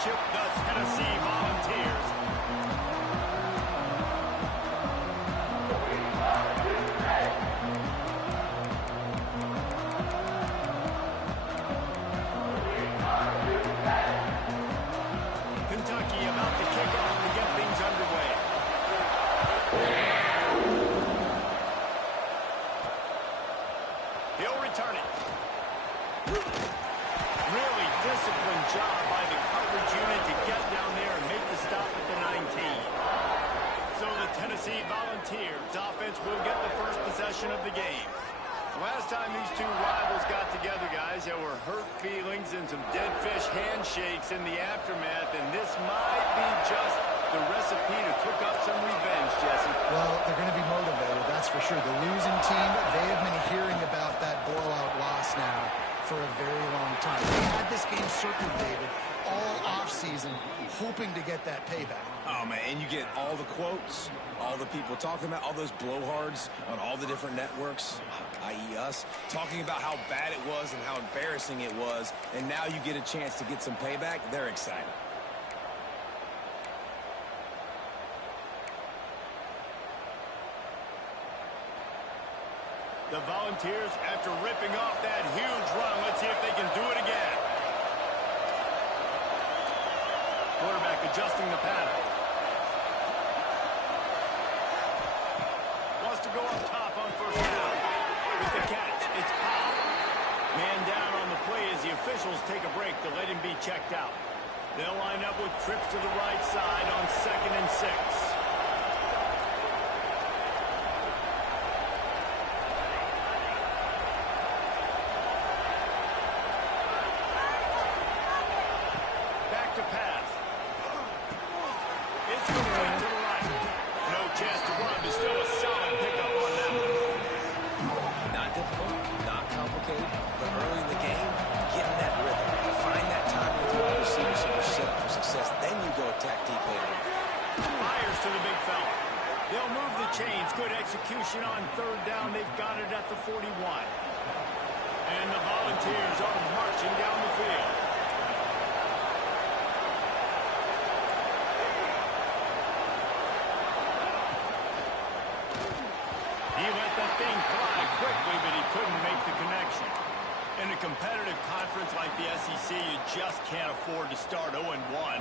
championship, the Tennessee Volunteers. Kentucky about to kick off to get things underway. He'll return it. Really disciplined job by the coverage unit to get down there and make the stop at the 19. So the Tennessee Volunteers offense will get the first possession of the game. Last time these two rivals got together, guys, there were hurt feelings and some dead fish handshakes in the aftermath, and this might be just the recipe to cook up some revenge, Jesse. Well, they're going to be motivated, that's for sure. The losing team, they have been hearing about that blowout loss now for a very long time. They had this game circled, David, all offseason, hoping to get that payback. Oh, man, and you get all the quotes, all the people talking about, all those blowhards on all the different networks, i.e. us, talking about how bad it was and how embarrassing it was, and now you get a chance to get some payback. They're excited. The Volunteers, after ripping off that huge run, let's see if they can do it again. Quarterback adjusting the pattern. Wants to go up top on first down. With the catch, it's Powell. Man down on the play as the officials take a break to let him be checked out. They'll line up with trips to the right side on 2nd and 6. Good execution on 3rd down. They've got it at the 41. And the Volunteers are marching down the field. He let that thing fly quickly, but he couldn't make the connection. In a competitive conference like the SEC, you just can't afford to start 0-1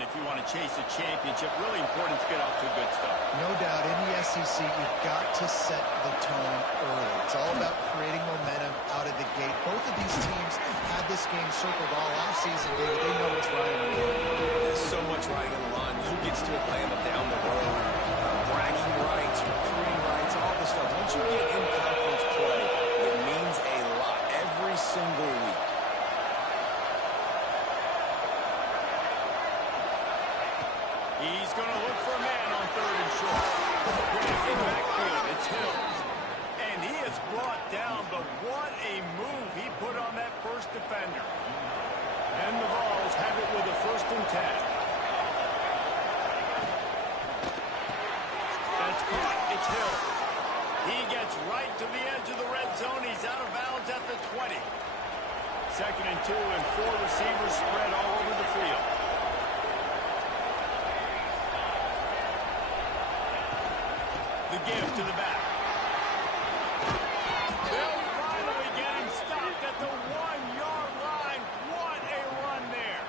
if you want to chase a championship. Really important to get off to a good start. No doubt, in the SEC, you've got to set the tone early. It's all about creating momentum out of the gate. Both of these teams had this game circled all offseason. They know what's riding on the line. There's so much riding on the line. Who gets to Atlanta down the road? Bragging rights, recruiting rights, all this stuff. Once you get in conference play, it means a lot every single week. He's going to look for a man on 3rd and short. In backfield, it's Hills. And he is brought down, but what a move he put on that first defender. And the Vols have it with a 1st and 10. That's caught. It's Hills. He gets right to the edge of the red zone. He's out of bounds at the 20. 2nd and 2, and 4 receivers spread all over the field. The give to the back. They'll finally get him stopped at the 1-yard line. What a run there.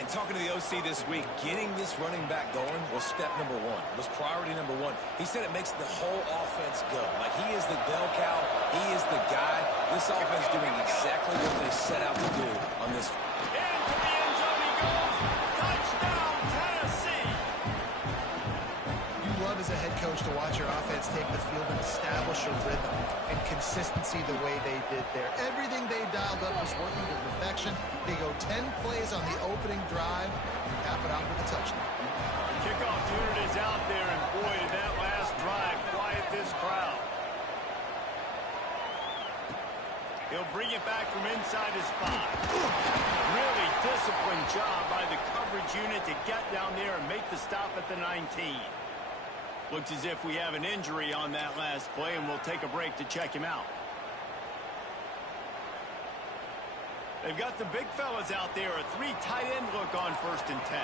And talking to the OC this week, getting this running back going was step number 1. Was priority number 1. He said it makes the whole offense go. Like, he is the bell cow. He is the guy. This offense doing exactly what they set out to do on this. Into the end zone he goes. Touchdown, Tennessee. You love as a head coach to watch your offense take the field and establish a rhythm and consistency the way they did there. Everything they dialed up was working to perfection. They go 10 plays on the opening drive and cap it out with a touchdown. Kickoff unit is out there, and boy, did that last drive quiet this crowd. He'll bring it back from inside his spot. Really disciplined job by the coverage unit to get down there and make the stop at the 19. Looks as if we have an injury on that last play, and we'll take a break to check him out. They've got the big fellas out there. A 3 tight end look on 1st and 10.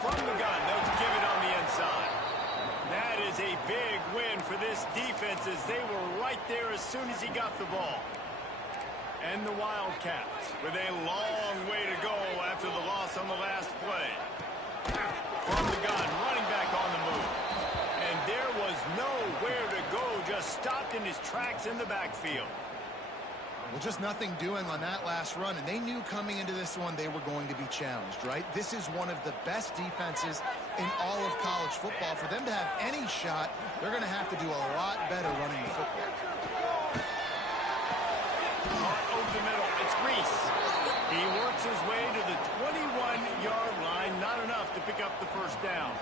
From the gun, they'll give it on the inside. That is a big win for this defense as they were right there as soon as he got the ball. And the Wildcats with a long way to go after the loss on the last play. From the gun, running back on the move. And there was nowhere to go, just stopped in his tracks in the backfield. Well, just nothing doing on that last run, and they knew coming into this one they were going to be challenged, right? This is one of the best defenses in all of college football. For them to have any shot, they're going to have to do a lot better running the football. Over the middle, it's Reese. He works his way to the 21-yard line, not enough to pick up the first down.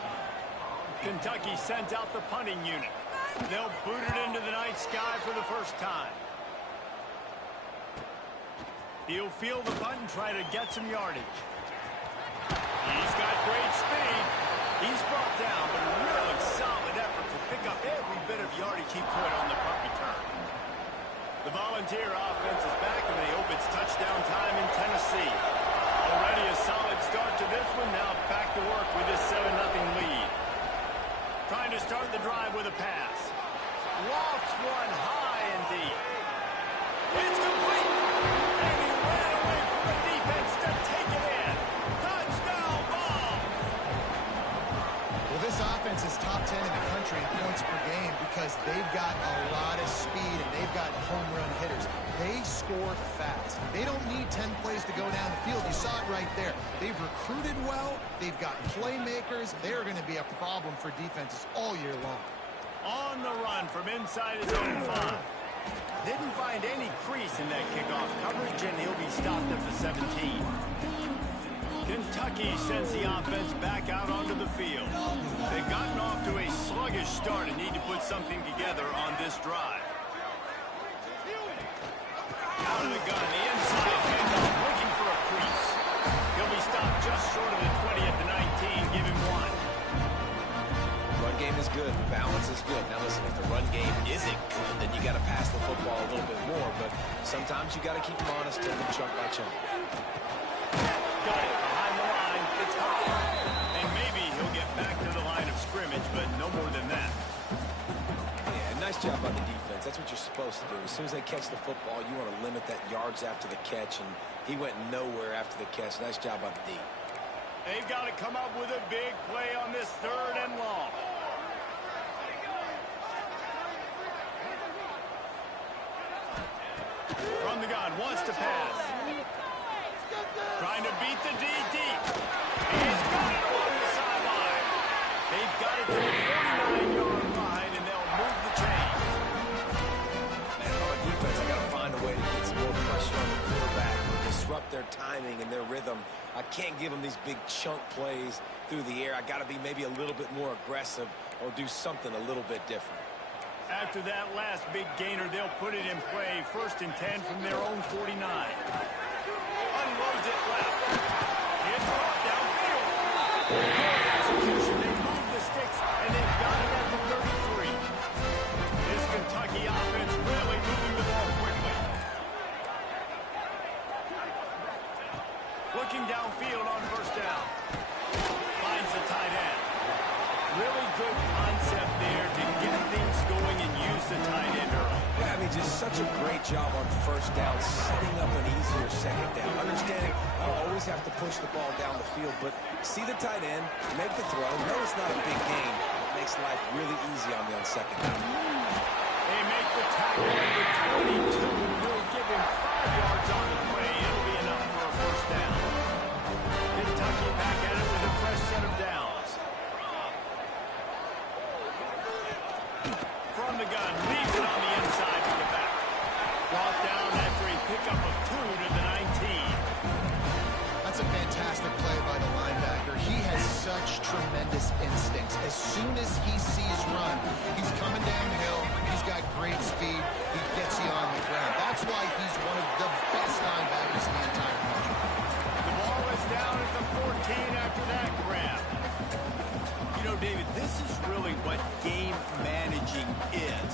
Kentucky sends out the punting unit. They'll boot it into the night sky for the first time. He'll field the punt and try to get some yardage. He's got great speed. He's brought down, but a really solid effort to pick up every bit of yardage he could on the punt return. The Volunteer offense is back, and they hope it's touchdown time in Tennessee. Already a solid start to this one. Now back to work with this 7-0 lead. Trying to start the drive with a pass. Lofts one high and deep. It's complete. And he ran away from the defense to take it in. Touchdown ball. Well, this offense is top 10 in the country in points per game because they've got a lot of speed and they've got home run hitters. They score fast. They don't need 10 plays to go down the field. You saw it right there. They've recruited well. They've got playmakers. They're going to be a problem for defenses all year long. On the run from inside his own 5. Didn't find any crease in that kickoff coverage, and he'll be stopped at the 17. Kentucky sends the offense back out onto the field. They've gotten off to a sluggish start and need to put something together on this drive. Out of the gun, the inside handoff, looking for a crease. He'll be stopped just short of the 20 at the 19. Give him 1. Run game is good. Balance is good. Now listen, if the run game isn't good, then you got to pass the football a little bit more. But sometimes you got to keep them honest, take them chunk by chunk. Got it behind the line. It's high. And maybe he'll get back to the line of scrimmage, but no more than that. Yeah, nice job by the defense. That's what you're supposed to do. As soon as they catch the football, you want to limit that yards after the catch, and he went nowhere after the catch. Nice job by the D. They've got to come up with a big play on this 3rd and long. From the gun, wants to pass. Trying to beat the D deep. He's got it along the sideline. They've got it to the 49-yard line, and they'll move the chains. Man, on defense, I got to find a way to get some more pressure on the quarterback, disrupt their timing and their rhythm. I can't give them these big chunk plays through the air. I got to be maybe a little bit more aggressive or do something a little bit different. After that last big gainer, they'll put it in play. 1st and 10 from their own 49. Unloads it left. It's brought downfield. Good execution. They move the sticks, and they've got it at the 33. This Kentucky offense really moving the ball quickly. Looking downfield on 1st down. Finds the tight end. Really good concept there to get things going and use the tight end early. Yeah, I mean, just such a great job on 1st down, setting up an easier 2nd down. Understanding I don't always have to push the ball down the field, but see the tight end, make the throw. No, it's not a big gain. It makes life really easy on me on 2nd down. They make the tackle at the 22. We'll give him 5 yards on the play. It'll be enough for a 1st down. Kentucky back at it with a fresh set of downs. From the gun, leaves it on the inside to the back. Brought down after a pickup of 2 to the 19. That's a fantastic play by the linebacker. He has such tremendous instincts. As soon as he sees run, he's coming downhill. He's got great speed. He gets you on the ground. That's why he's one of the best linebackers in the entire country. The ball is down at the 14 after that grab. You know, David, this this is really what game managing is.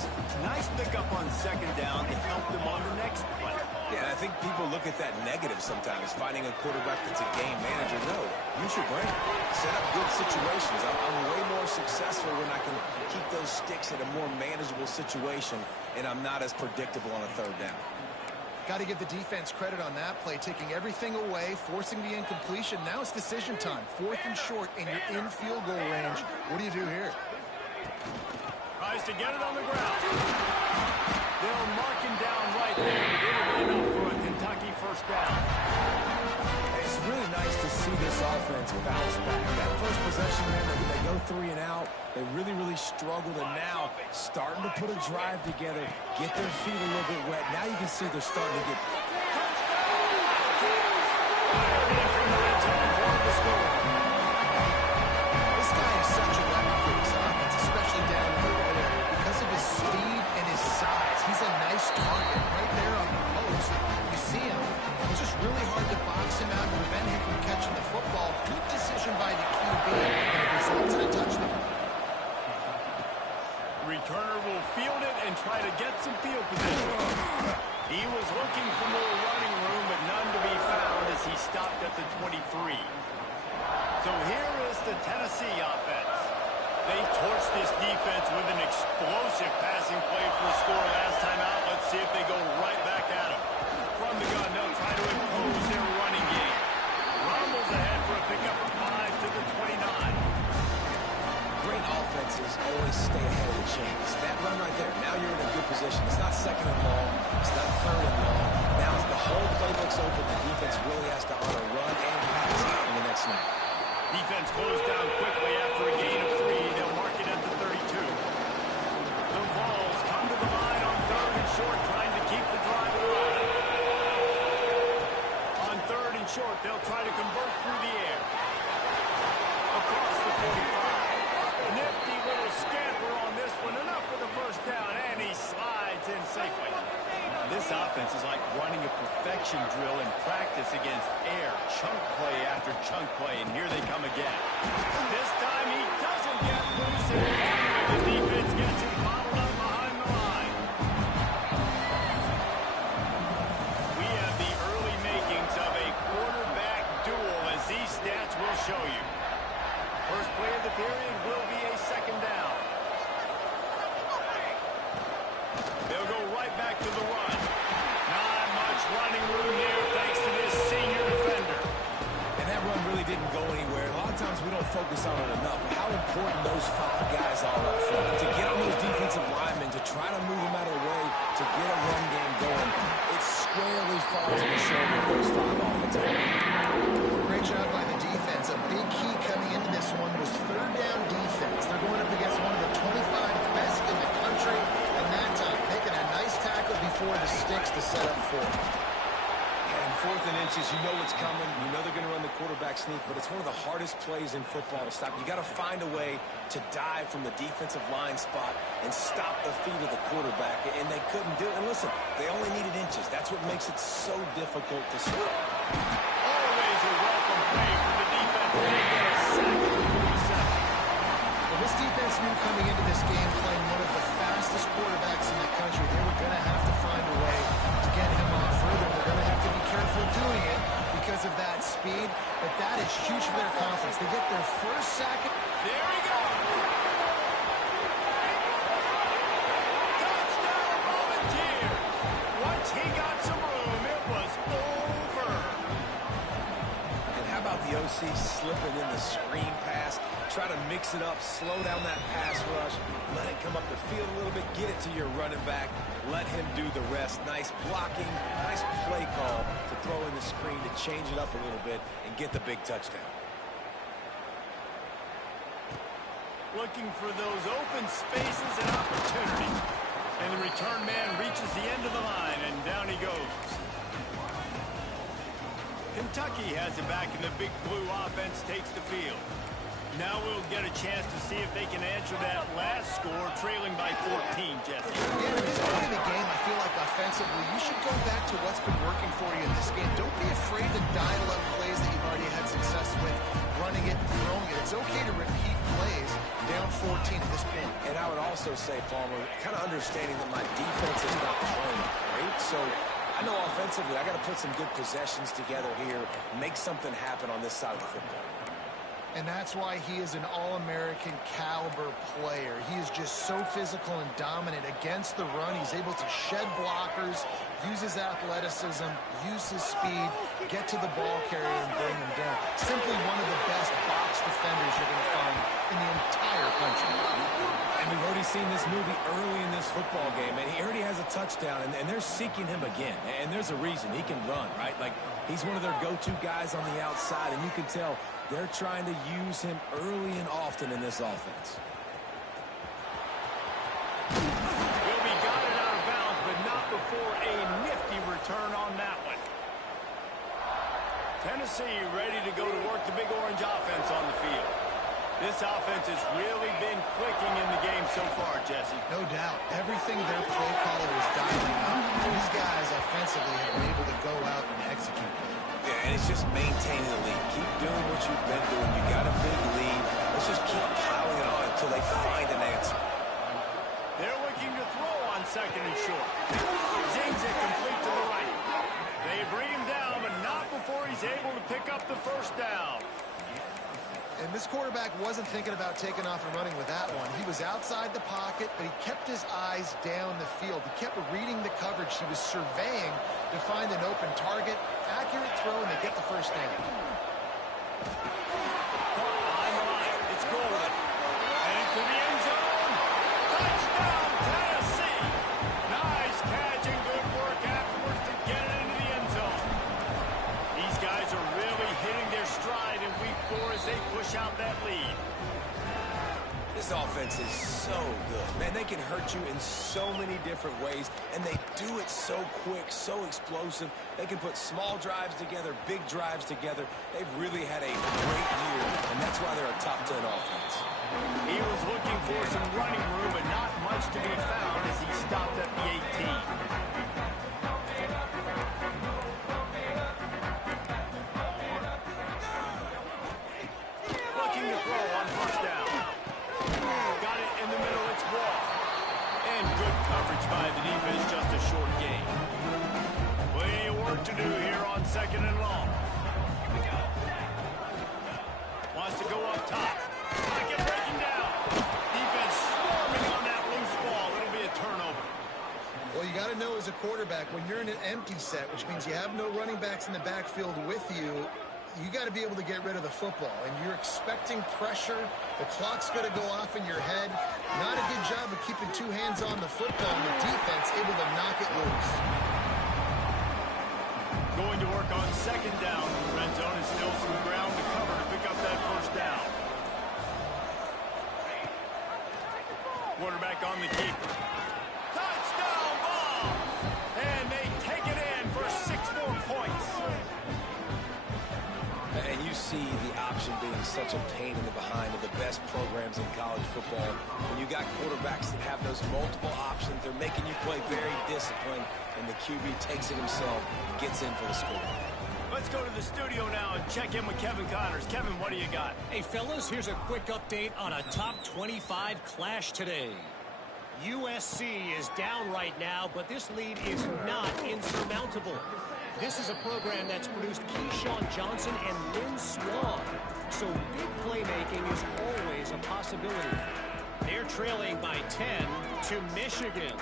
Nice pickup on second down to help them on the next play. Yeah, and I think people look at that negative sometimes, finding a quarterback that's a game manager. No, use your brain. Set up good situations. I'm way more successful when I can keep those sticks in a more manageable situation, and I'm not as predictable on a third down. Got to give the defense credit on that play, taking everything away, forcing the incompletion. Now it's decision time. 4th and short, and you're in field goal range. What do you do here? Tries to get it on the ground. They'll mark him down right there. It'll be enough for a Kentucky first down. It's really nice to see this offense bounce back. That first possession, man, they go 3 and out. They really struggled, and now starting to put a drive together, get their feet a little bit wet. Now you can see they're starting to get... This guy is such a weapon for this offense, especially down in the red area. Because of his speed and his size, he's a nice target right there on the post. You see him. It's just really hard to box him out and prevent him from catching the football. Good decision by the QB, and it results in a touchdown. Returner will field it and try to get some field position. He was looking for more running room, but none to be found as he stopped at the 23. So here is the Tennessee offense. They torched this defense with an explosive passing play for a score last time out. Let's see if they go right back at him. From the gun, they'll try to impose their running game. Rumbles ahead for a pickup of 5 to the 29. Great offenses always stay ahead of the chains. That run right there, now you're in a good position. It's not 2nd and long. It's not 3rd and long. Now as the whole playbook's open, the defense really has to honor run and pass in the next snap. Defense closed down quickly after a gain of 3. They'll mark it at the 32. The Vols come to the line on 3rd and short, trying to keep the drive alive. On 3rd and short, they'll try to convert through the air. Across the 45. Nifty little scamper on this one. Enough for the first down, and he slides in safely. This offense is like running a perfection drill in practice against air. Chunk play after chunk play, and here they come again. This time he doesn't get loose, and finally the defense gets him bottled up behind the line. We have the early makings of a quarterback duel, as these stats will show you. First play of the period will be a 2nd down. They'll go right back to the run. Not much running room there thanks to this senior defender. And that run really didn't go anywhere. A lot of times we don't focus on it enough. How important those 5 guys are up front. To get on those defensive linemen, to try to move them out of the way, to get a run game going. It squarely falls on the shoulder of those 5 offensive linemen. Great job by the defense. A big key coming into this one was 3rd down defense. They're going up against one of the 25 best in the country, and that time making a nice tackle before the sticks to set up 4. And 4th and inches, you know what's coming. You know they're going to run the quarterback sneak, but it's one of the hardest plays in football to stop. You got to find a way to dive from the defensive line spot and stop the feet of the quarterback, and they couldn't do it. And listen, they only needed inches. That's what makes it so difficult to stop. Always a welcome play for the defense. They get a sack at the 47. Well, this defense knew coming into this game playing one of the fastest quarterbacks in the country. They were going to have to find a way to get him off further. They're going to have to be careful doing it because of that speed, but that is huge for their confidence. They get their first sack. There he goes. Touchdown, Volunteer. Once he got some room, it was over. And how about the OC slipping in the screen pass? Try to mix it up, slow down that pass rush, let it come up the field a little bit, get it to your running back, let him do the rest. Nice blocking, nice play call to throw in the screen to change it up a little bit and get the big touchdown. Looking for those open spaces and opportunity. And the return man reaches the end of the line, and down he goes. Kentucky has it back, and the big blue offense takes the field. Now we'll get a chance to see if they can answer that last score, trailing by 14, Jesse. Yeah, at this point in the game, I feel like offensively, you should go back to what's been working for you in this game. Don't be afraid to dial up plays that you've already had success with, running it and throwing it. It's okay to repeat plays down 14 I would also say, Palmer, kind of understanding that my defense is not playing great. So I know offensively I got to put some good possessions together here, make something happen on this side of the football. And that's why he is an all-American caliber player. He is just so physical and dominant against the run. He's able to shed blockers, use his athleticism, use his speed, get to the ball carrier and bring him down. Simply one of the best box defenders you're going to find in the entire country. And we've already seen this movie early in this football game, and he already has a touchdown, and they're seeking him again. And there's a reason. He can run, right? Like, he's one of their go-to guys on the outside, and you can tell they're trying to use him early and often in this offense. He'll be guided out of bounds, but not before a nifty return on that one. Tennessee ready to go to work the Big Orange offense on the field. This offense has really been clicking in the game so far, Jesse. No doubt. Everything their play caller is dialing up, these guys offensively have been able to go out and execute. Yeah, and it's just maintaining the lead. Keep doing what you've been doing. You got a big lead. Let's just keep piling it on until they find an answer. They're looking to throw on second and short. Zings it complete to the right. They bring him down, but not before he's able to pick up the first down. And this quarterback wasn't thinking about taking off and running with that one. He was outside the pocket, but he kept his eyes down the field. He kept reading the coverage. He was surveying to find an open target. Accurate throw, and they get the first down. Caught behind the line. It's Golden. Heading to the end zone. Touchdown, Tennessee. Nice catch and good work afterwards to get it into the end zone. These guys are really hitting their stride in week 4 as they push out that lead. This offense is so good. Man, they can hurt you in so many different ways, and they do it so quick, so explosive. They can put small drives together, big drives together. They've really had a great year, and that's why they're a top 10 offense. He was looking for some running room, but not much to be found as he stopped at the 18. Looking to throw on first down. Got it in the middle, it's Wall. And good coverage by the defense, just a short gain. Plenty of work to do here on second and long. Wants to go up top. Pocket breaking down. Defense swarming on that loose ball. It'll be a turnover. Well, you got to know as a quarterback, when you're in an empty set, which means you have no running backs in the backfield with you, you got to be able to get rid of the football, and you're expecting pressure. The clock's going to go off in your head. Not a good job of keeping two hands on the football, and the defense able to knock it loose. Going to work on second down. Red zone is still some ground to cover to pick up that first down. Quarterback on the keeper. Touchdown ball! And they take it in for 6 more points. And you see the option being such a pain in the behind of the best programs in college football. When you got quarterbacks that have those multiple options, they're making you play very disciplined, and the QB takes it himself, gets in for the score. Let's go to the studio now and check in with Kevin Connors. Kevin, what do you got? Hey, fellas, here's a quick update on a top 25 clash today. USC is down right now, but this lead is not insurmountable. This is a program that's produced Keyshawn Johnson and Lynn Swann, so big playmaking is always a possibility. They're trailing by 10 to Michigan.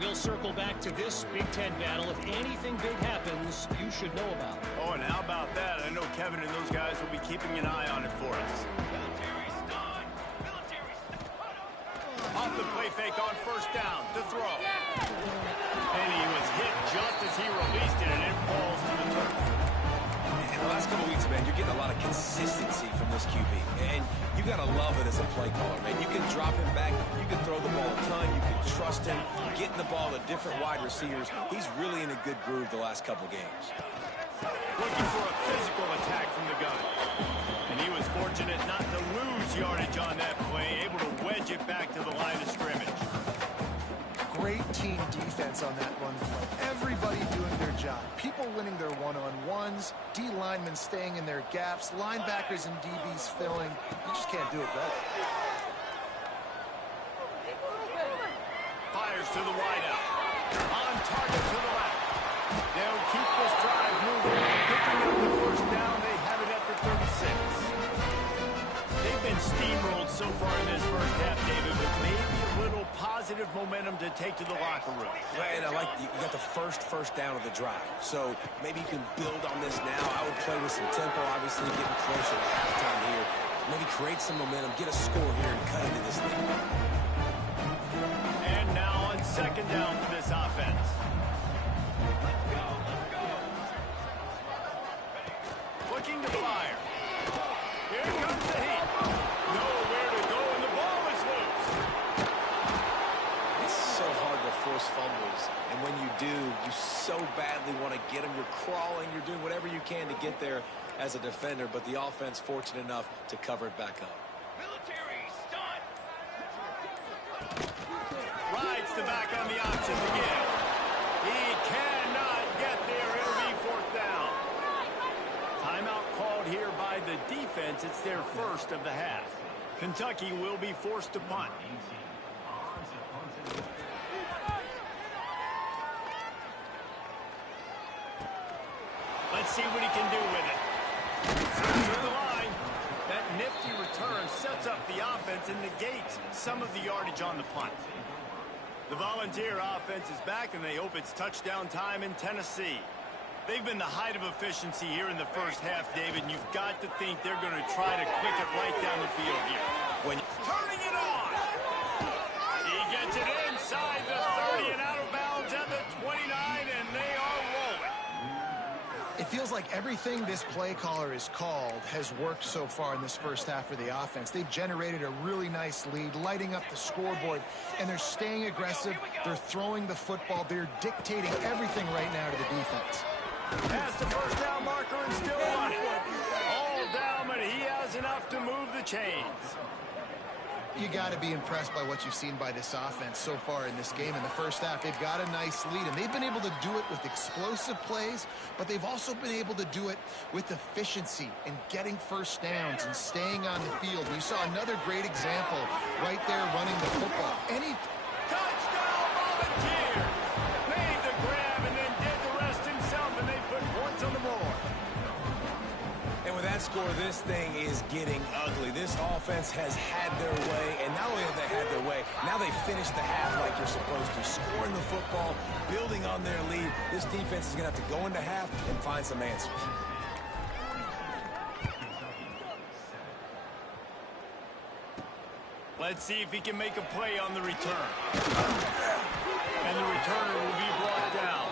We'll circle back to this Big Ten battle. If anything big happens, you should know about it. Oh, and how about that? I know Kevin and those guys will be keeping an eye on it for us. Off the play fake on first down to throw. And he was hit just as he released it, and it falls to the turf. In the last couple weeks, man, you're getting a lot of consistency from this QB. And you got to love it as a play caller, man. You can drop him back. You can throw the ball a ton. You can trust him. Getting the ball to different wide receivers. He's really in a good groove the last couple games. Looking for a physical attack from the gun. And he was fortunate not to lose yardage on that play, able to wedge it back to the line of scrimmage. Great team defense on that run play. Everybody doing their job. People winning their one-on-ones, D linemen staying in their gaps, linebackers and DBs filling. You just can't do it better. to the wideout. On target to the left. They'll keep this drive moving. Picking up the first down. They have it at the 36. They've been steamrolled so far in this first half, David, with maybe a little positive momentum to take to the locker room. Right, and I like you got the first down of the drive. So maybe you can build on this now. I would play with some tempo, obviously getting closer to halftime here. Maybe create some momentum, get a score here, and cut into this thing. And now on second down for this offense. Looking to fire. Here comes the heat. Nowhere to go, and the ball is loose. It's so hard to force fumbles, and when you do, you so badly want to get them. You're crawling, you're doing whatever you can to get there as a defender, but the offense fortunate enough to cover it back up. Military stunt. Rides the back on the option again. He cannot get there. It'll be fourth down. Timeout called here by the defense. It's their first of the half. Kentucky will be forced to punt. Let's see what he can do with it. To the line. That nifty return sets up the offense and negates some of the yardage on the punt. The Volunteer offense is back, and they hope it's touchdown time in Tennessee. They've been the height of efficiency here in the first half, David, and you've got to think they're going to try to click it right down the field here. Turning it on. He gets it inside the 30 and out of bounds at the 29, and they are rolling. It feels like everything this play caller has called has worked so far in this first half for the offense. They've generated a really nice lead, lighting up the scoreboard, and they're staying aggressive. They're throwing the football. They're dictating everything right now to the defense. Has the first down marker and still running. All down, but he has enough to move the chains. You got to be impressed by what you've seen by this offense so far in this game. In the first half, they've got a nice lead, and they've been able to do it with explosive plays, but they've also been able to do it with efficiency and getting first downs and staying on the field. You saw another great example right there running the football. Touchdown, Volunteer! Made the grab and then did the rest himself, and they put points on the board. And with that score, this thing is getting ugly. This offense has had their way, and not only have they had their way, now they finish the half like you're supposed to, scoring the football, building on their lead. This defense is going to have to go into half and find some answers. Let's see if he can make a play on the return. And the returner will be brought down.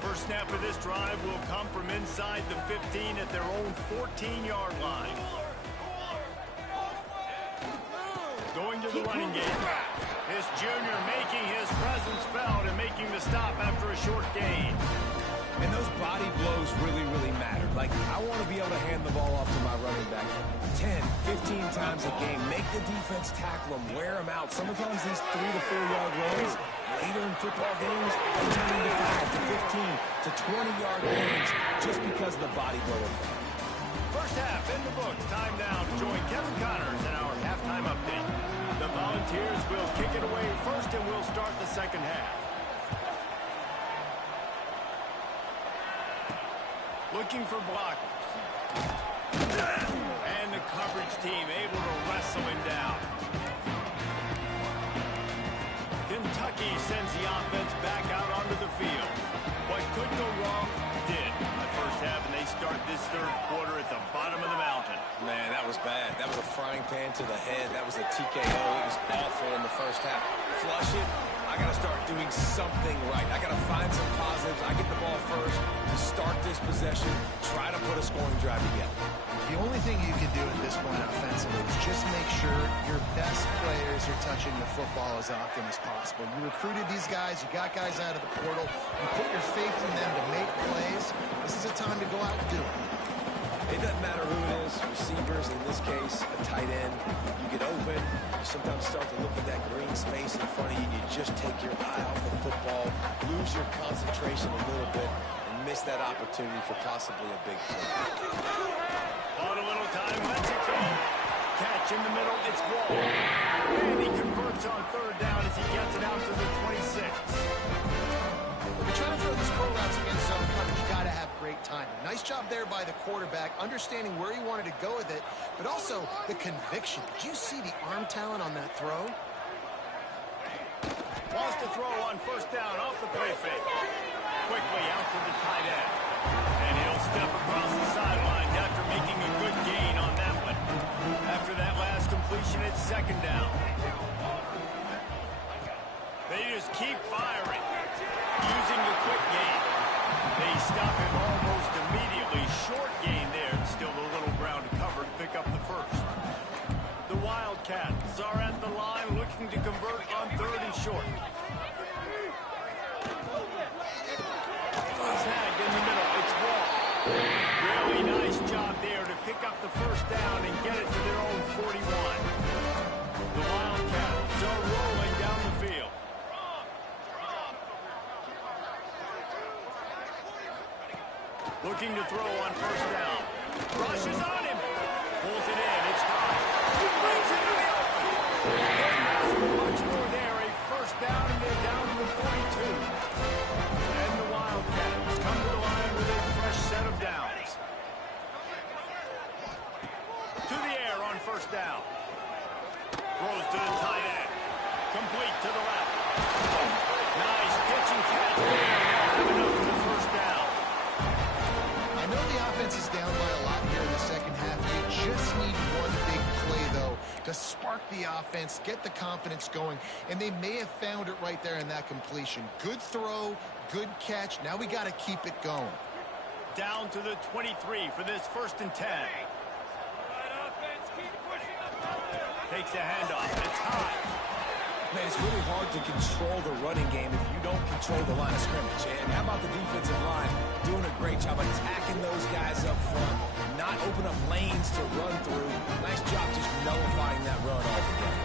First snap of this drive will come from inside the 15 at their own 14-yard line. Going to the running game. This junior making his presence felt and making the stop after a short gain. And those body blows really, really matter. Like, I want to be able to hand the ball off to my running back 10, 15 times a game. Make the defense tackle them, wear them out. Sometimes these 3 to 4 yard runs later in football games, they turn into 5 to 15 to 20-yard gains just because of the body blow effect. First half in the books. Time now to join Kevin Connors in our halftime update. The Volunteers will kick it away first, and we'll start the second half. Looking for blockers. And the coverage team able to wrestle him down. Kentucky sends the offense back out onto the field. What could go wrong did in the first half, and they start this third quarter at the bottom of the mountain. Man, that was bad. That was a frying pan to the head. That was a TKO. It was awful in the first half. Flush it. I got to start doing something right. I got to find some positives. I get the ball first to start this possession, try to put a scoring drive together. The only thing you can do at this point offensively is just make sure your best players are touching the football as often as possible. You recruited these guys. You got guys out of the portal. You put your faith in them to make plays. This is a time to go out and do it. It doesn't matter who it is, receivers, in this case, a tight end. You get open, you sometimes start to look at that green space in front of you, and you just take your eye off the football, lose your concentration a little bit, and miss that opportunity for possibly a big play. On a little time, Mexico. catch in the middle. It's Wall. And he converts on third down as he gets it out to the 26. When you're trying to throw these curl routes against zone coverage, you got to have great timing. Nice job there by the quarterback, understanding where he wanted to go with it, but also the conviction. Did you see the arm talent on that throw? Wants to throw on first down off the play fake. Quickly out to the tight end. And he'll step across the sidelines after making a good gain on that one. After that last completion, it's second down. They just keep firing. Using the quick game. They stop him almost immediately. Short gain there. Still a little ground to cover to pick up the first. The Wildcats are at the line looking to convert on third and short. Snagged in the middle. It's Wall. Really nice job there to pick up the first down and get it to their own 41. The Wildcats are rolling down the field. Looking to throw on first down. Rushes on him. Pulls it in. It's high. He brings it to the open. Much more there. A first down, and they're down to the 42. And the Wildcats come to the line with a fresh set of downs. To the air on first down. Throws to the tight end. Complete to the left. Nice pitch and catch there. Have enough for the first down. I know the offense is down by a lot here in the second half. You just need one big play, though, to spark the offense, get the confidence going, and they may have found it right there in that completion. Good throw, good catch. Now we got to keep it going. Down to the 23 for this first and 10. Takes a handoff. It's high. Man, it's really hard to control the running game if you don't control the line of scrimmage. And how about the defensive line doing a great job attacking those guys up front, not open up lanes to run through. Nice job just nullifying that run altogether.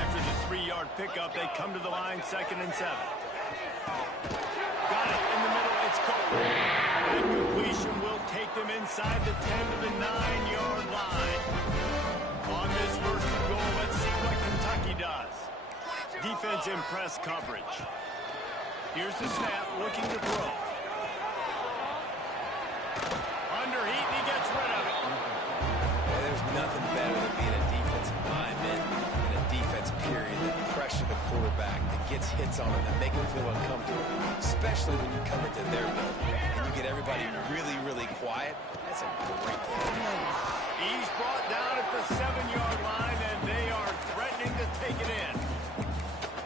After the 3-yard pickup, they come to the line, second and 7. Got it in the middle. It's Cole. That completion will take them inside the 10 to the 9-yard line. On this first and goal, let's see what Kentucky does. Defense in press coverage. Here's the snap, looking to throw. Underheat, and he gets rid of it. There's nothing better than being a defensive lineman and a defense period that pressure the quarterback, that gets hits on him, that make him feel uncomfortable, especially when you come into their building and you get everybody really, really quiet. That's a great feeling. He's brought down at the 7-yard line, and they are threatening to take it in.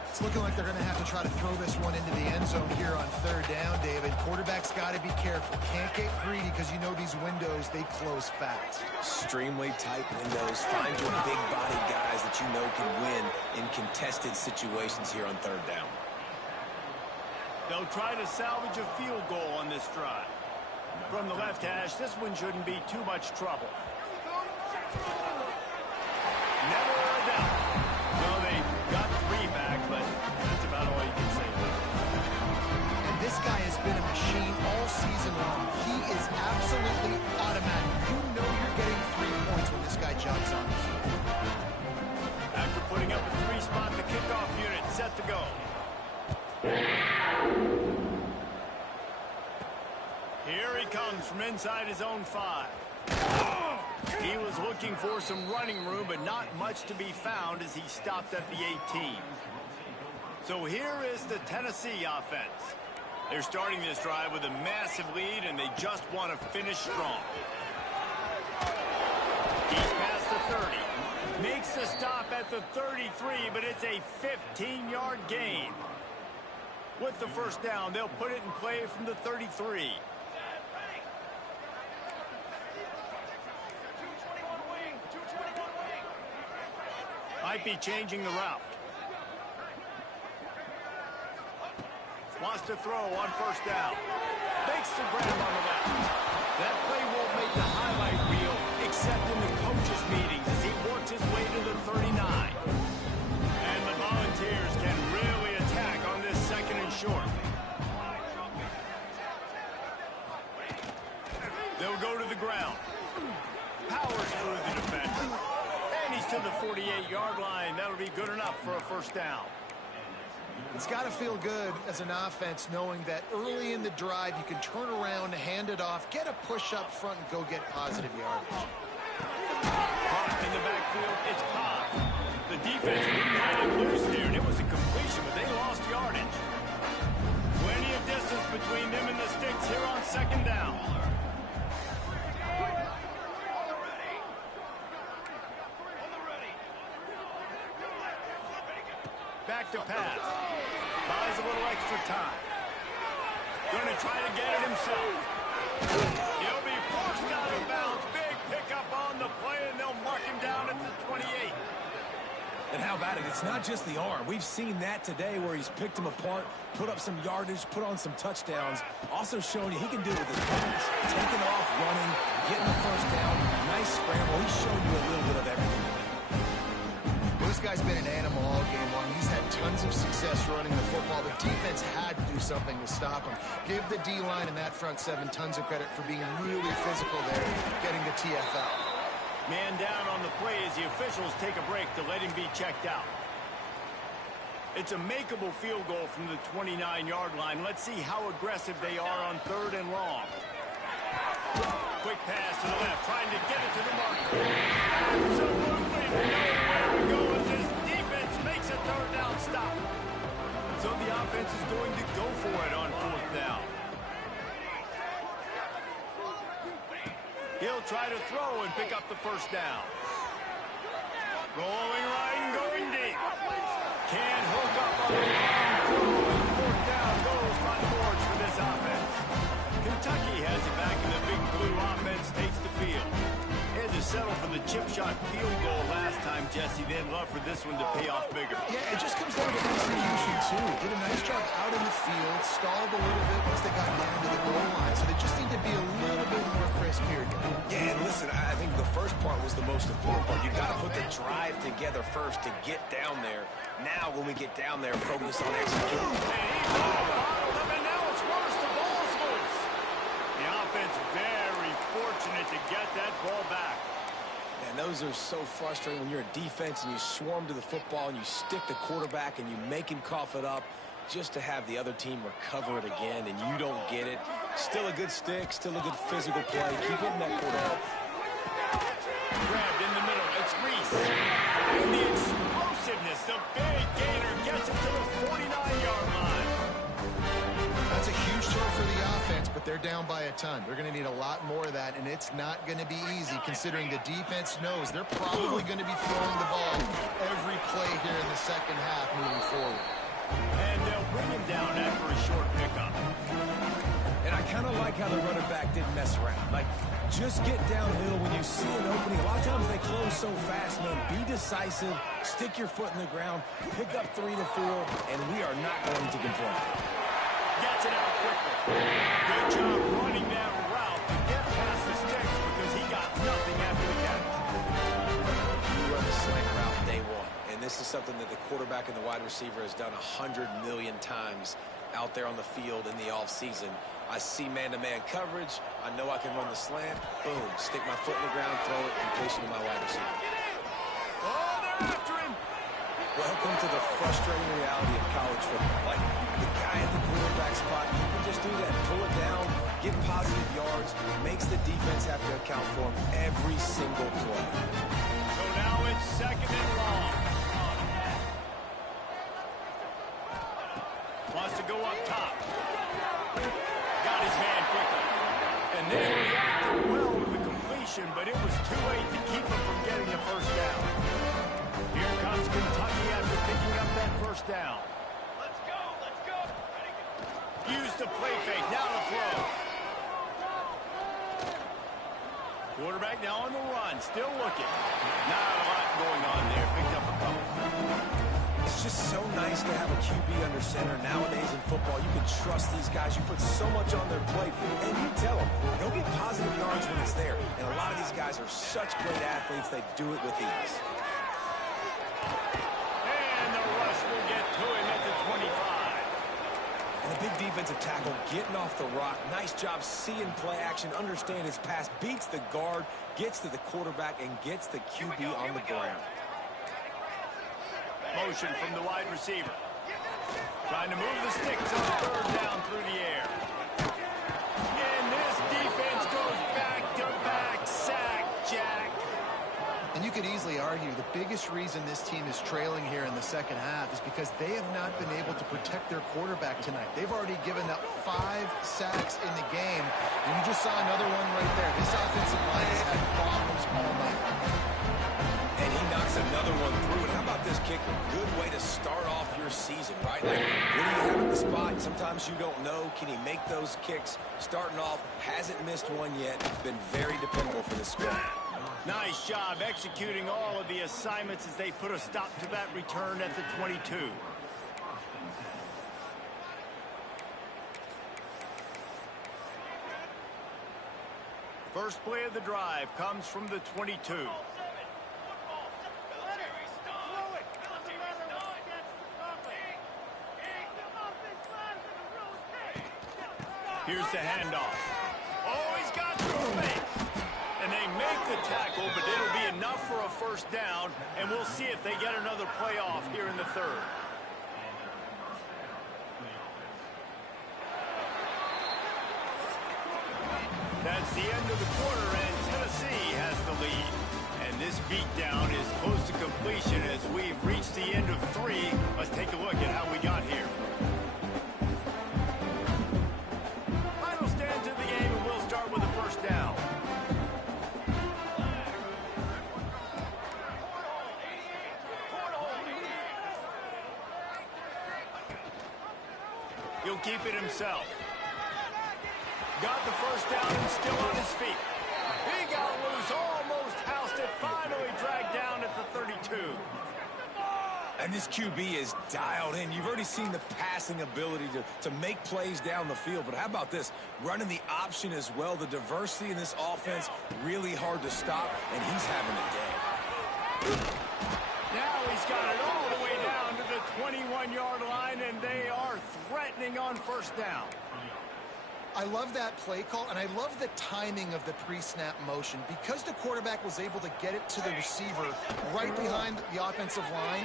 It's looking like they're going to have to try to throw this one into the end zone here on third down, David. Quarterback's got to be careful. Can't get greedy because you know these windows, they close fast. Extremely tight windows. Find your big body guys that you know can win in contested situations here on third down. They'll try to salvage a field goal on this drive. From the left hash, this one shouldn't be too much trouble. Never a doubt. Well, they got 3 back, but that's about all you can say. And this guy has been a machine all season long. He is absolutely automatic. You know you're getting 3 points when this guy jogs on the field. After putting up a 3-spot, the kickoff unit set to go. Here he comes from inside his own 5. He was looking for some running room, but not much to be found as he stopped at the 18. So here is the Tennessee offense. They're starting this drive with a massive lead, and they just want to finish strong. He's past the 30. Makes the stop at the 33, but it's a 15-yard gain. With the first down, they'll put it in play from the 33. Might be changing the route. Wants to throw on first down. Makes the grab on the left. That play won't make the highlight reel, except in the coaches' meetings as he works his way to the 39. And the Volunteers can really attack on this second and short. They'll go to the ground. Powers through the defender. he's to the 48-yard line. That'll be good enough for a first down. It's got to feel good as an offense knowing that early in the drive you can turn around, hand it off, get a push up front, and go get positive yardage. Caught in the backfield, it's Cobb. The defense wouldn't let him loose there, and it was a completion, but they lost yardage. Plenty of distance between them and the sticks here on second down. Back to pass. Buys a little extra time. Going to try to get it himself. He'll be forced out of bounds. Big pickup on the play, and they'll mark him down at the 28. And how about it? It's not just the arm. We've seen that today where he's picked him apart, put up some yardage, put on some touchdowns. Also showing you he can do it with his bodies. Taking off, running, getting the first down. Nice scramble. He's shown you a little bit of everything. This guy's been an animal all game long. He's had tons of success running the football. The defense had to do something to stop him. Give the D-line and that front seven tons of credit for being really physical there, getting the TFL. Man down on the play as the officials take a break to let him be checked out. It's a makeable field goal from the 29-yard line. Let's see how aggressive they are on 3rd and long. Quick pass to the left, trying to get it to the marker. Absolutely nowhere to go as his defense makes a 3rd down stop. So the offense is going to go for it on 4th down. He'll try to throw and pick up the first down. Rolling right and going deep. Can't hook up on the long throw. And 4th down goes by the boards for this offense. Kentucky has it back, and the big blue offense takes the field. Had to settle for the chip shot field goal last time, Jesse. They'd love for this one to pay off bigger. Yeah, it just comes down to execution, too. Did a nice job out in the field, stalled a little bit once they got down to the goal line. So they just need to be a little bit more crisp here. Yeah, and listen, I think the first part was the most important part. You got to put the drive together first to get down there. Now, when we get down there, focus on executing. And he's all bottled up, and now it's worse. The ball's loose. The offense very fortunate to get that ball back. And those are so frustrating when you're a defense and you swarm to the football and you stick the quarterback and you make him cough it up just to have the other team recover it again and you don't get it. Still a good stick, still a good physical play. Keep hitting that quarterback. Grabbed in the middle. It's Reese. And the explosiveness, the big gainer gets it to the 49-yard line. That's a huge tool for the offense, but they're down by a ton. They're going to need a lot more of that, and it's not going to be easy considering the defense knows they're probably going to be throwing the ball every play here in the second half moving forward. And they'll bring him down after a short pickup. And I kind of like how the running back didn't mess around. Like, just get downhill when you see an opening. A lot of times they close so fast, man. Be decisive, stick your foot in the ground, pick up 3 to 4, and we are not going to complain. Gets it out quickly. Good job running that route to get past the sticks because he got nothing after the catch. You run the slant route day one, and this is something that the quarterback and the wide receiver has done 100 million times out there on the field in the offseason. I see man-to-man coverage. I know I can run the slant. Boom. Stick my foot in the ground, throw it, completion to my wide receiver. Oh, they're after him. Welcome to the frustrating reality of college football. Like, the guy at the quarterback spot, you can just do that. Pull it down, get positive yards, makes the defense have to account for him every single play. So now it's 2nd and long. Wants to go up top. Got his man quickly. And they reacted well to the completion, but it was too late to keep him from getting the first down. Here comes Kentucky after picking up that first down. Let's go, let's go. Use the play fake, now the throw. Quarterback now on the run, still looking. Not a lot going on there, picked up a couple. It's just so nice to have a QB under center. Nowadays in football, you can trust these guys. You put so much on their plate, and you tell them, go get positive yards when it's there. And a lot of these guys are such great athletes, they do it with ease. And the rush will get to him at the 25. And the big defensive tackle getting off the rock. Nice job seeing play action, understand his pass, beats the guard, gets to the quarterback, and gets the QB on the ground. Motion from the wide receiver. Trying to move the sticks on third down through the air. And this defense goes back-to-back sack, Jack. And you could easily argue the biggest reason this team is trailing here in the second half is because they have not been able to protect their quarterback tonight. They've already given up 5 sacks in the game, and you just saw another one right there. This offensive line has had problems all night. And he knocks another one through. And how about this kicker? Good way to start off your season, right? Like, what do you have at the spot? Sometimes you don't know. Can he make those kicks? Starting off, hasn't missed one yet. Been very dependable for this squad. Nice job executing all of the assignments as they put a stop to that return at the 22. First play of the drive comes from the 22. Here's the handoff. Oh, he's got some space. And they make the tackle, but it'll be enough for a first down, and we'll see if they get another play off here in the third. That's the end of the quarter, and Tennessee has the lead. And this beatdown is close to completion as we've reached the end of 3. Let's take a look at how we got here. Final stand to the game, and we'll start with a first down. He'll keep it himself. Got the first down and still on his feet. He got loose, almost housed it, finally dragged down at the 32. And this QB is dialed in. You've already seen the passing ability to make plays down the field. But how about this? Running the option as well. The diversity in this offense, really hard to stop, and he's having a day. Now he's got it all the way down to the 21-yard line, and they are threatening on first down. I love that play call, and I love the timing of the pre-snap motion. Because the quarterback was able to get it to the receiver right behind the offensive line,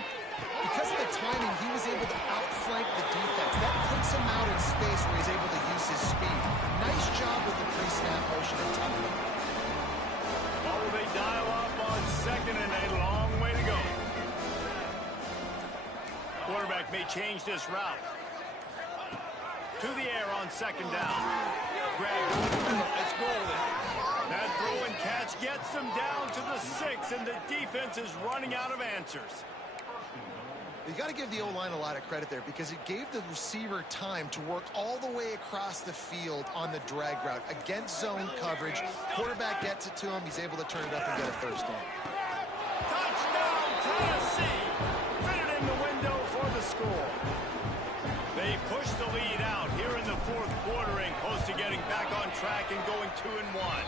because of the timing, he was able to outflank the defense. That puts him out in space where he's able to use his speed. Nice job with the pre-snap motion and timing. Oh, they dial up on second and a long way to go. Quarterback may change this route. To the air on second down. Grab it's golden. That throw and catch gets them down to the 6, and the defense is running out of answers. You got to give the O-line a lot of credit there because it gave the receiver time to work all the way across the field on the drag route against zone coverage. Quarterback gets it to him. He's able to turn it up and get a first down. Touchdown, Tennessee! Fitted in the window for the score. They push the lead out here in the fourth quarter and close to getting back on track and going 2-1.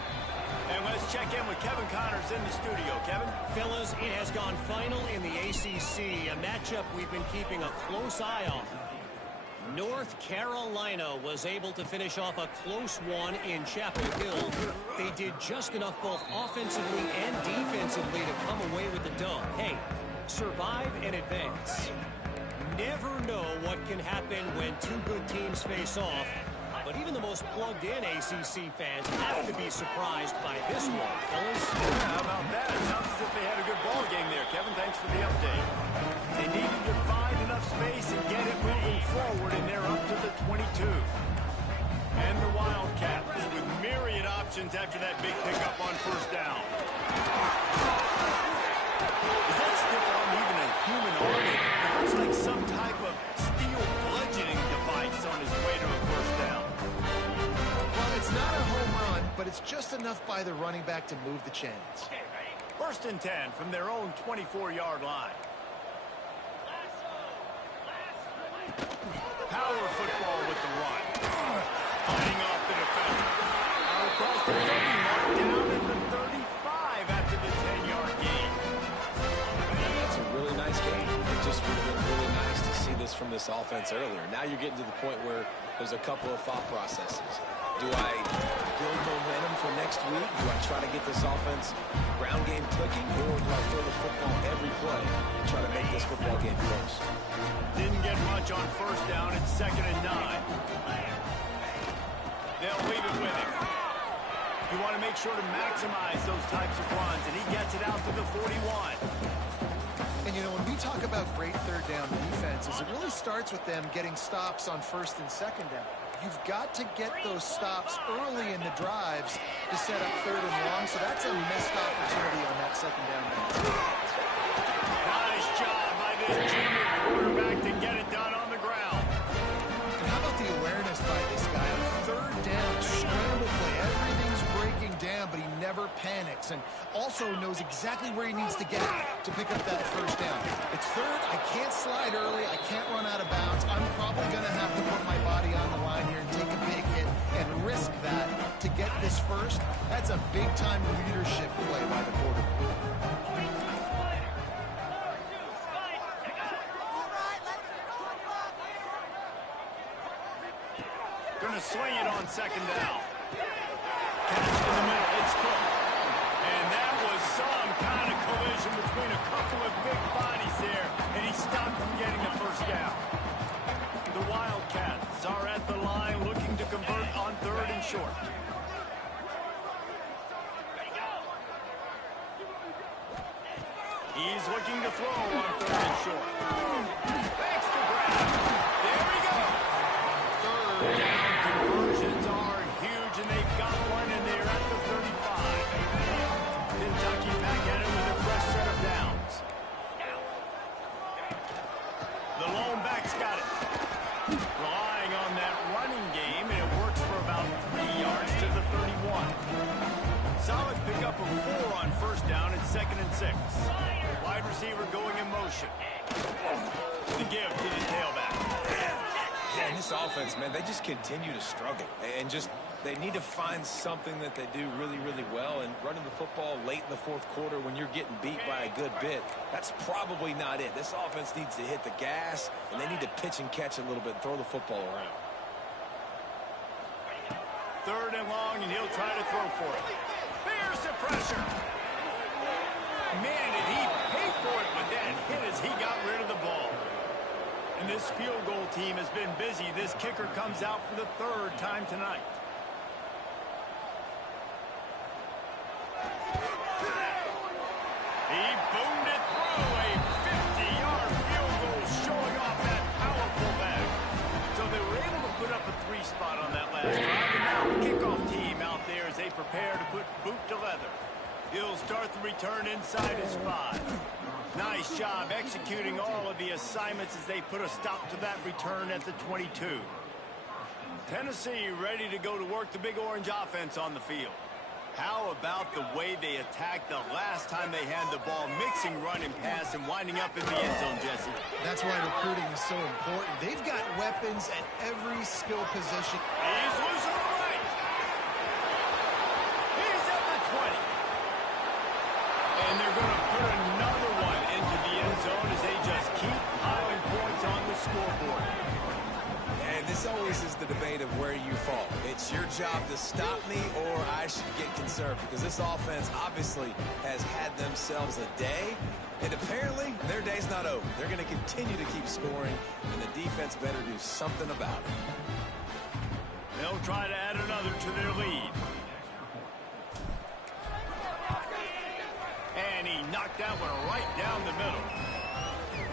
And let's check in with Kevin Connors in the studio. Kevin? Fellas, it has gone final in the ACC, a matchup we've been keeping a close eye on. North Carolina was able to finish off a close one in Chapel Hill. They did just enough both offensively and defensively to come away with the dub. Hey, survive and advance. Never know what can happen when two good teams face off, but even the most plugged-in ACC fans have to be surprised by this one, fellas. Yeah, how about that? It sounds as if they had a good ball game there, Kevin. Thanks for the update. They needed to find enough space and get it moving forward, and they're up to the 22. And the Wildcats with myriad options after that big pickup on first down. Is that stiff arm even a human arm? It looks like some type of steel bludgeoning device on his way to a first down. Well, it's not a home run, but it's just enough by the running back to move the chains. First and 10 from their own 24-yard line. Power football with the run. Fighting off the defender. Out across the 30 mark, down at the 35 after the 10-yard gain. Man, that's a really nice game. It just would have been really nice to see this from this offense earlier. Now you're getting to the point where there's a couple of thought processes. Do I build momentum for next week? Do I try to get this offense ground game clicking, or do I throw the football every play and try to make this football game close? Didn't get much on first down. It's 2nd and 9. They'll leave it with him. You want to make sure to maximize those types of runs, and he gets it out to the 41. And, you know, when we talk about great third down defenses, it really starts with them getting stops on 1st and 2nd down. You've got to get those stops early in the drives to set up 3rd and long, so that's a missed opportunity on that 2nd down. Nice job by this junior quarterback to get it done on the ground. And how about the awareness by this guy? On 3rd down, scramble play, everything's breaking down, but he never panics, and also knows exactly where he needs to get to pick up that 1st down. It's 3rd, I can't slide early, I can't run out of bounds. I'm probably going to have to put my body on the line here and take a big hit and risk that to get this 1st. That's a big-time leadership play by the quarterback. Going to swing it on 2nd down. Catch in the middle. It's Cook. And that was some kind of collision between a couple of big bodies there, and he stopped from getting the 1st down. The Wildcats are at the line looking to convert on 3rd and short. He's looking to throw on 3rd and short. Thanks to grab. There we go. 3rd down conversions are huge, and they've got one in there at the 35. Kentucky back at it with a fresh set of downs. The lone back's got it. Relying on that running game, and it works for about 3 yards to the 31. Solid pickup of 4 on 1st down and 2nd and 6. Wide receiver going in motion. The give to the tailback. Yeah, and this offense, man, they just continue to struggle. And just, they need to find something that they do really, really well. And running the football late in the 4th quarter when you're getting beat by a good bit, that's probably not it. This offense needs to hit the gas, and they need to pitch and catch a little bit and throw the football around. 3rd and long, and he'll try to throw for it. There's the pressure. Man, did he pay for it with that hit as he got rid of the ball. And this field goal team has been busy. This kicker comes out for the 3rd time tonight. He boomed it through. A 50-yard field goal showing off that powerful back. So they were able to put up a 3 spot on that last drive. And now the kickoff team out there as they prepare to put boot to leather. He'll start the return inside his 5. Nice job executing all of the assignments as they put a stop to that return at the 22. Tennessee ready to go to work the Big Orange offense on the field. How about the way they attacked the last time they had the ball, mixing run and pass and winding up in the end zone, Jesse? That's why recruiting is so important. They've got weapons at every skill position. He's loose on the right. He's at the 20. And they're going to put another one into the end zone as they just keep piling points on the scoreboard. And this always is the debate of where you fall. It's your job to stop me, or I should get conservative, because this offense obviously has had themselves a day, and apparently their day's not over. They're going to continue to keep scoring, and the defense better do something about it. They'll try to add another to their lead. And he knocked that one right down the middle.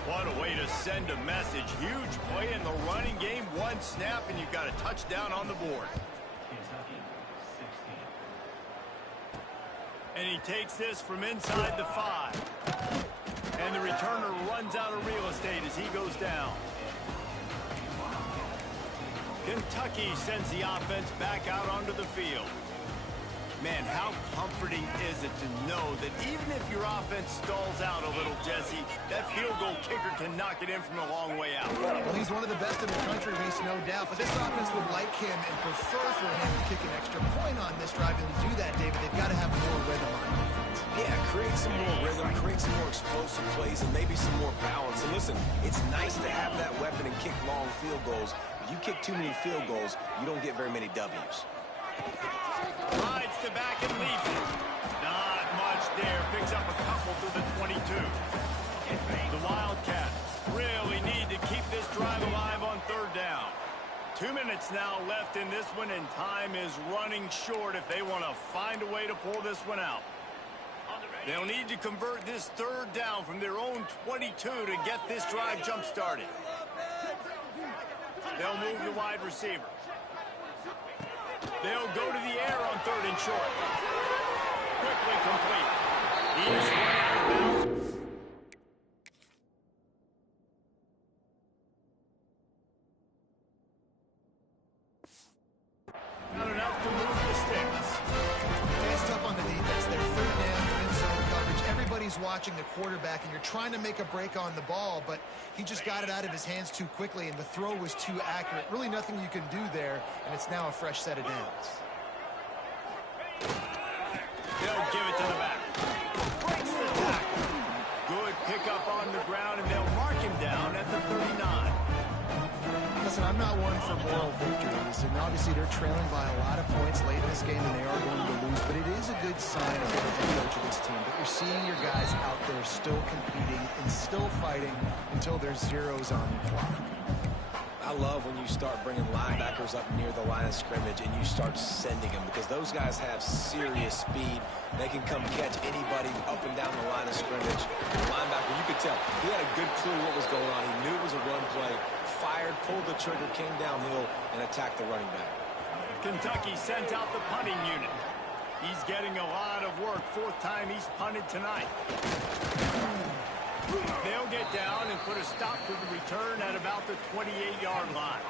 What a way to send a message. Huge play in the running game. One snap, and you've got a touchdown on the board. And he takes this from inside the 5. And the returner runs out of real estate as he goes down. Kentucky sends the offense back out onto the field. Man, how comforting is it to know that even if your offense stalls out a little, Jesse, that field goal kicker can knock it in from a long way out. Well, he's one of the best in the country, Reese, no doubt. But this offense would like him and prefer for him to kick an extra point on this drive. And to do that, David, they've got to have more rhythm on offense. Yeah, create some more rhythm, create some more explosive plays, and maybe some more balance. And listen, it's nice to have that weapon and kick long field goals. If you kick too many field goals, you don't get very many W's. Rides to back and leaves it. Not much there. Picks up a couple to the 22. The Wildcats really need to keep this drive alive on third down. 2 minutes now left in this one, and time is running short if they want to find a way to pull this one out. They'll need to convert this third down from their own 22 to get this drive jump-started. They'll move the wide receiver. They'll go to the air on third and short. Quickly complete. He's way out of bounds. Not enough to move the sticks. It's tough on the defense. They're third down, in zone coverage. Everybody's watching the quarterback, and you're trying to make a break on the ball, but he just got it out of his hands too quickly, and the throw was too accurate. Really nothing you can do there, and it's now a fresh set of downs. They'll give it to the back. Breaks the tackle. Good pickup on the ground, and they'll mark him down at the 39. Listen, I'm not one for moral victories, and obviously they're trailing by a lot of points late in this game, and they are going to lose, but it is a good sign of the head coach of this team that you're seeing your guys out there still competing and still fighting until there's zeros on the clock. I love when you start bringing linebackers up near the line of scrimmage and you start sending them, because those guys have serious speed. They can come catch anybody up and down the line of scrimmage. The linebacker, you could tell, he had a good clue what was going on. He knew it was a run play, fired, pulled the trigger, came downhill, and attacked the running back. Kentucky sent out the punting unit. He's getting a lot of work. Fourth time he's punted tonight. They'll get down and put a stop to the return at about the 28-yard line.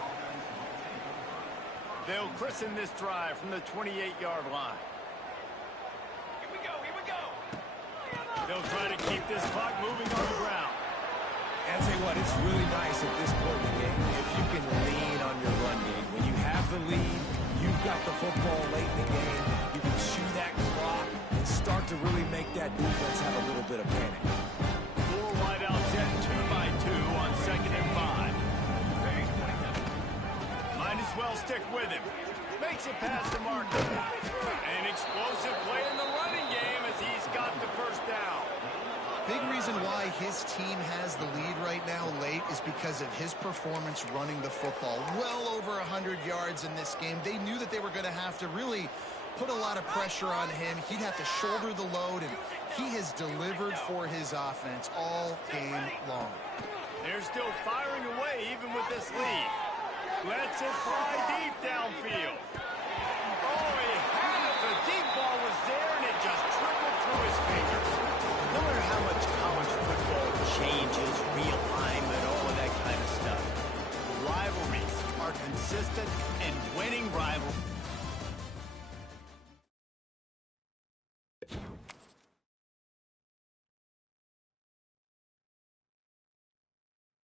They'll christen this drive from the 28-yard line. Here we go, here we go. They'll try to keep this clock moving on the ground. And I'll tell you what, it's really nice at this point in the game if you can lean on your run game. When you have the lead, you've got the football late in the game, you can chew that clock and start to really make that defense have a little bit of panic. Four wideouts set 2-by-2 on 2nd and 5. Might as well stick with him. Makes a pass to Markham. An explosive play in the running game as he's got the first down. Big reason why his team has the lead right now late is because of his performance running the football. Well over 100 yards in this game. They knew that they were going to have to really put a lot of pressure on him. He'd have to shoulder the load, and he has delivered for his offense all game long. They're still firing away even with this lead. Lets it fly deep downfield. Oh, he had it. The deep ball was there, and it just trickled through his fingers. No matter how much college football changes, realignment, all of that kind of stuff, rivalries are consistent, and winning rivalries.